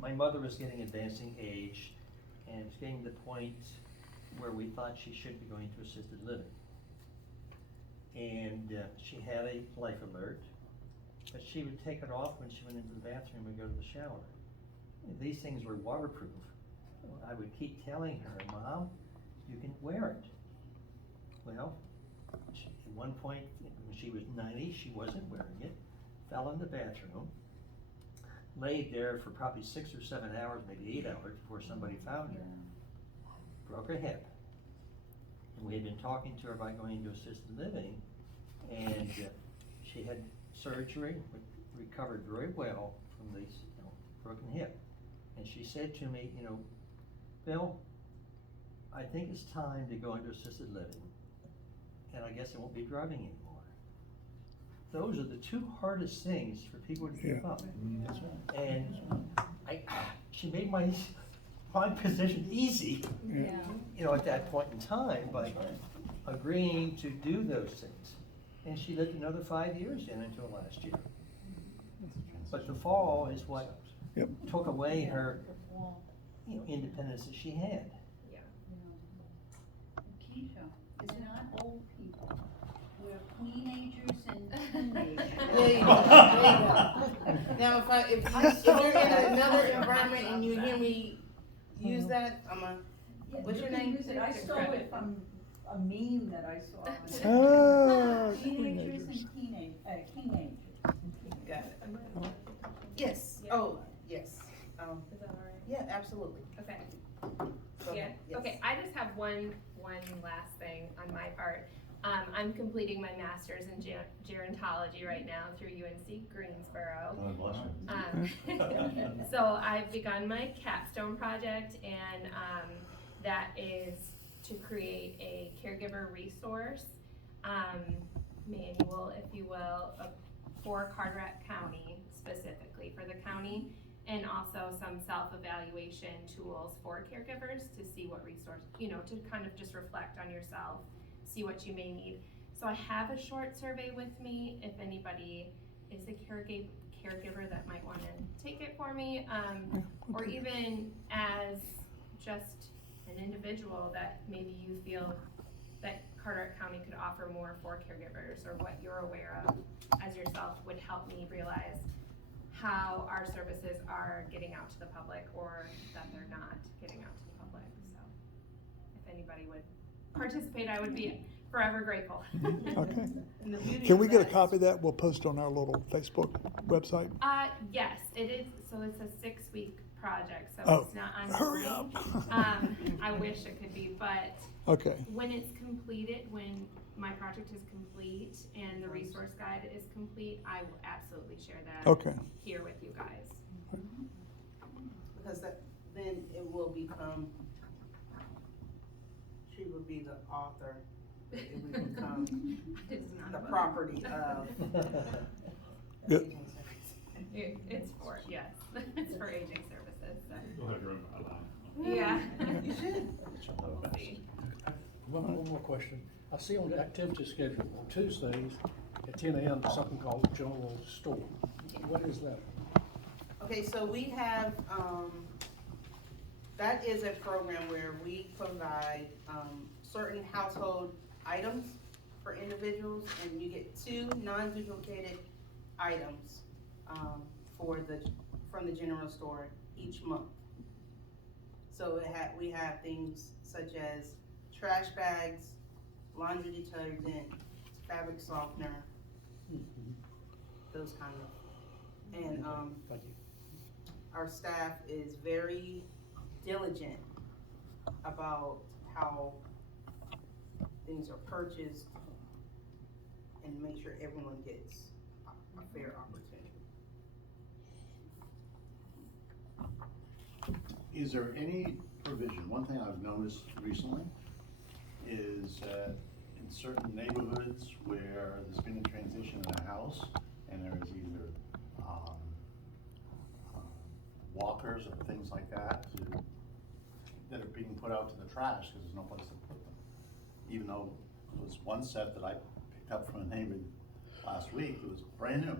my mother was getting advancing age, and it's getting to the point where we thought she should be going to assisted living. And she had a life alert, but she would take it off when she went into the bathroom and go to the shower. These things were waterproof. I would keep telling her, Mom, you can wear it. Well, at one point, when she was 90, she wasn't wearing it, fell in the bathroom, laid there for probably 6 or 7 hours, maybe 8 hours before somebody found her. Broke her hip. And we had been talking to her about going into assisted living, and she had surgery, recovered very well from this broken hip. And she said to me, you know, Bill, I think it's time to go into assisted living, and I guess I won't be driving anymore. Those are the two hardest things for people to give up. That's right. And she made my position easy, Yeah. you know, at that point in time by agreeing to do those things. And she lived another 5 years in until last year. But the fall is what Yep. took away her, you know, independence that she had. Keisha, it's not old people, we're teenagers and teenagers. There you go. There you go. Now, if you're in another environment and you hear me use that, what's your name? I stole it from a meme that I saw. Teenagers and teenagers. Got it. Yes, oh, yes. Is that all right? Yeah, absolutely. Okay. Go Yeah, ahead. Yes. okay, I just have one last thing on my part. I'm completing my master's in gerontology right now through UNC Greensboro. God bless you. So I've begun my capstone project, and that is to create a caregiver resource manual, if you will, for Carteret County, specifically for the county, and also some self-evaluation tools for caregivers to see what resource, you know, to kind of just reflect on yourself, see what you may need. So I have a short survey with me if anybody is a caregiver that might want to take it for me, or even as just an individual that maybe you feel that Carteret County could offer more for caregivers, or what you're aware of as yourself would help me realize how our services are getting out to the public, or that they're not getting out to the public. So if anybody would participate, I would be forever grateful. Okay. And the beauty Can of we get a that- copy of that? We'll post it on our little Facebook website. Yes, it is. So it's a 6-week project, so Oh, it's not on. hurry up. I wish it could be, but Okay. when it's completed, when my project is complete and the resource guide is complete, I will absolutely share that Okay. here with you guys. Because then it will become, she will be the author, it will become It's not the about- property of. Yeah. It's for, yes, it's for aging services, so. You'll have your own outline. Yeah. You should. We'll see. One more question. I see on the activity schedule on Tuesdays at 10 a.m. something called General Store. What is that? Okay, so we have, that is a program where we provide, certain household items for individuals, and you get 2 non-duplicated items, from the general store each month. So we have things such as trash bags, laundry detergent, fabric softener, those kind of, and, Thank you. our staff is very diligent about how things are purchased and make sure everyone gets a fair opportunity. Is there any provision? One thing I've noticed recently is that in certain neighborhoods where there's been a transition in a house and there is either walkers or things like that that are being put out to the trash because there's no place to put them. Even though it was one set that I picked up from a neighbor last week, it was brand new.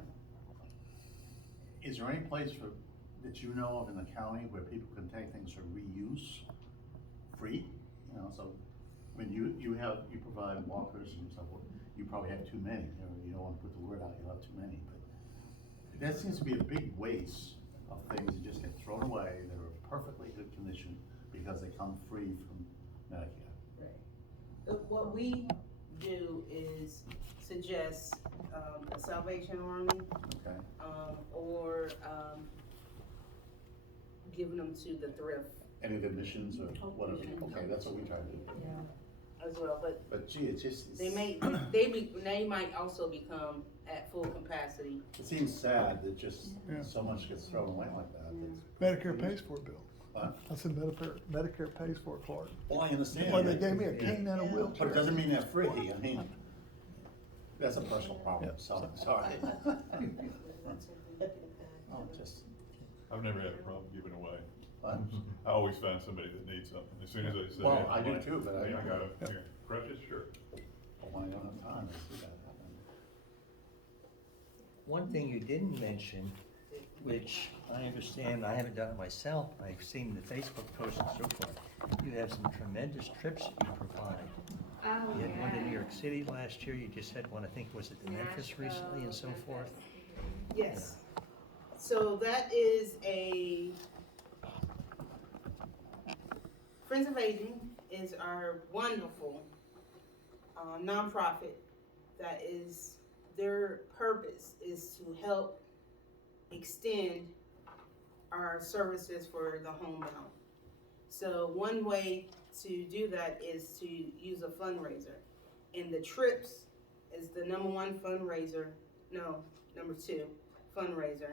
Is there any place that you know of in the county where people can take things for reuse, free? You know, so, I mean, you provide walkers and so forth. You probably have too many, you don't wanna put the word out, you have too many, but that seems to be a big waste of things that just get thrown away that are in perfectly good condition because they come free from Medicare. Right. What we do is suggest, the Salvation Army, Okay. or, giving them to the thrift Any of the missions or whatever, okay, that's what we try to do. as well, But gee, it's just, they might also become at full capacity. it seems sad that just Yeah. so much gets thrown away like that. Medicare pays for it, Bill. What? I said Medicare pays for it, Clark. Well, I understand. Well, they gave me a cane and a But wheelchair. it doesn't mean they're free, I mean, that's a personal problem, so I'm sorry. Oh, just, I've never had a problem giving away. what? I always find somebody that needs something, as soon as they say. Well, "Hey, I do like, too, but I- hey, I got it, here, crutches, sure. Oh, when I don't have time, I see that happen. One thing you didn't mention, which I understand, I haven't done it myself, I've seen the Facebook posts and so forth. You have some tremendous trips that you provide. Oh, You had one to yeah. New York City last year, you just had one, I think, was it to Memphis Nashville, recently and so forth? Yes. So that is a, Friends of Aging is our wonderful nonprofit that is, their purpose is to help extend our services for the homebound. So one way to do that is to use a fundraiser. And the trips is the number 2 fundraiser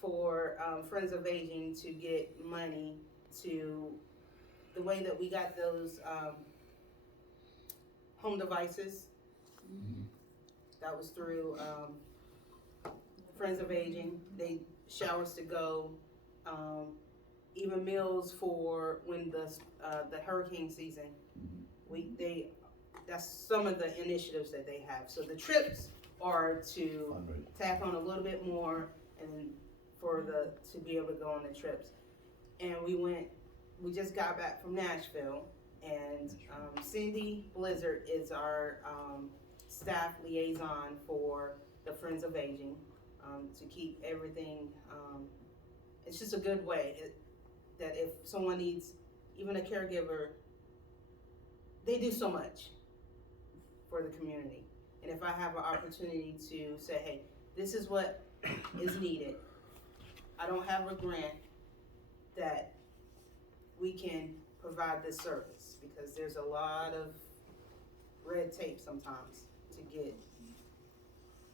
for Friends of Aging to get money to, the way that we got those home devices. That was through Friends of Aging. They showers to go, even meals for when the hurricane season. That's some of the initiatives that they have. So the trips are to Fundraiser. tap on a little bit more and to be able to go on the trips. And we just got back from Nashville, and Cindy Blizzard is our staff liaison for the Friends of Aging, to keep everything, it's just a good way that if someone needs, even a caregiver, they do so much for the community. And if I have an opportunity to say, hey, this is what is needed, I don't have a grant, that we can provide this service, because there's a lot of red tape sometimes to get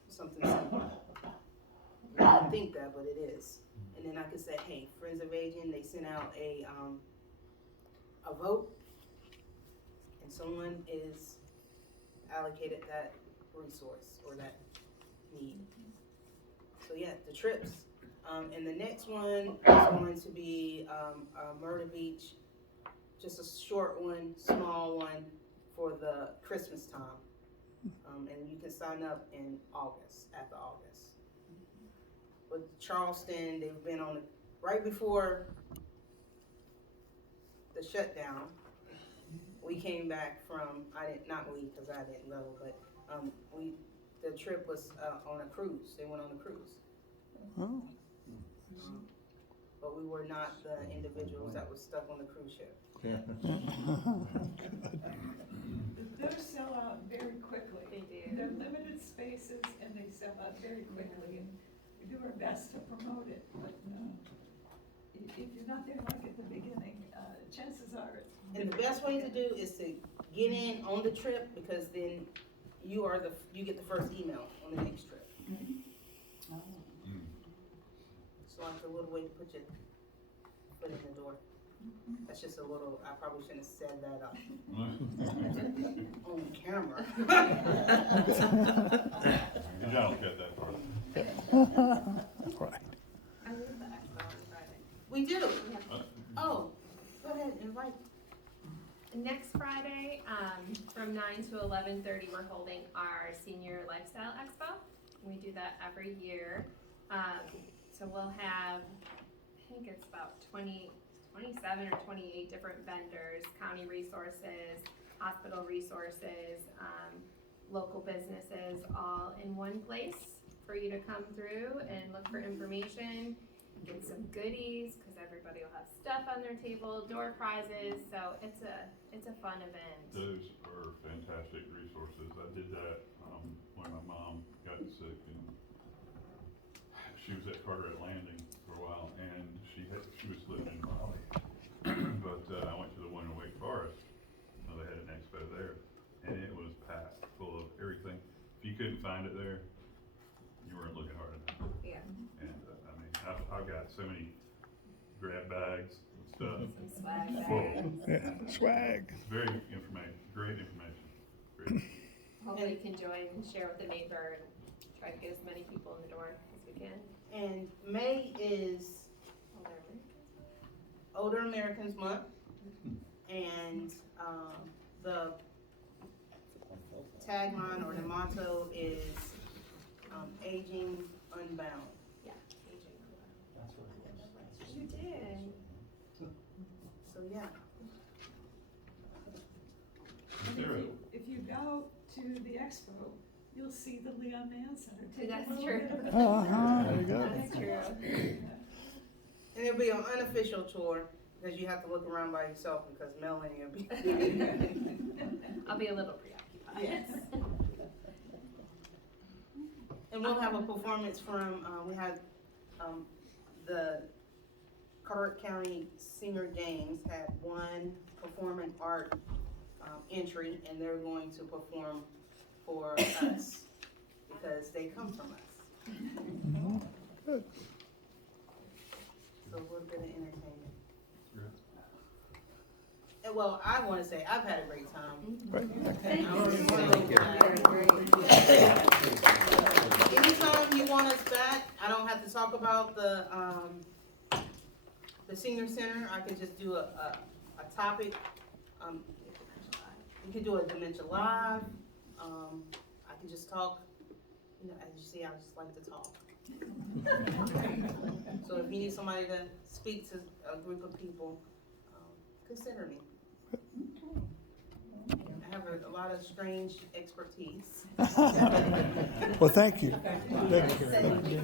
something simple. You don't think that, but it is. And then I could say, hey, Friends of Aging, they sent out a vote, and someone is allocated that resource or that need. So yeah, the trips. And the next one is going to be Murder Beach, just a short one, small one for the Christmas time. And you can sign up in August, after August. With Charleston, they've been on, right before the shutdown, we came back from, not we, because I didn't go, but the trip was on a cruise. They went on a cruise. Oh. But we were not the individuals that were stuck on the cruise ship. Those sell out very quickly. They do. They're limited spaces and they sell out very quickly, and we do our best to promote it, but, if you're not there like at the beginning, chances are it's. And the best way to do is to get in on the trip, because then you get the first email on the next trip. It's like a little way to put your foot in the door. That's just a little, I probably shouldn't have said that on camera. John will get that part. Right. I leave the expo on Friday. We do. Oh, go ahead, invite. Next Friday, from 9 to 11:30, we're holding our Senior Lifestyle Expo. We do that every year. So we'll have, I think it's about 27 or 28 different vendors, county resources, hospital resources, local businesses, all in one place for you to come through and look for information, get some goodies, because everybody will have stuff on their table, door prizes, so it's a fun event. Those are fantastic resources. I did that when my mom got sick, and she was at Carteret Landing for a while, and she was living in Raleigh. But I went to the one in Wake Forest. They had an expo there, and it was packed full of everything. If you couldn't find it there, you weren't looking hard enough. Yeah. And I mean, I've got so many grab bags and stuff. Some swag Full. bags. Yeah, swag. Very great information. Great. Hopefully you can join and share with a neighbor and try to get as many people in the door as we can. And May is Older Americans Month, and the tagline or the motto is Aging Unbound. Yeah, aging. That's what it was. You did. So yeah. And if you go to the expo, you'll see the Leon Mann Center. Take a That's little true. bit of a- There you go. That's true. And it'll be an unofficial tour, because you have to look around by yourself, because Melanie will be. I'll be a little preoccupied. Yes. And we'll have a performance from, we had, the Carteret County Senior Games had one performing art entry, and they're going to perform for us, because they come from us. Good. So a little bit of entertainment. And well, I want to say, I've had a great time. Right. Anytime you want us back, I don't have to talk about the senior center. I can just do a topic. We can do a Dementia Live. I can just talk. You know, as you see, I just like to talk. So if you need somebody to speak to a group of people, consider me. I have a lot of strange expertise. Well, thank you. Thank you.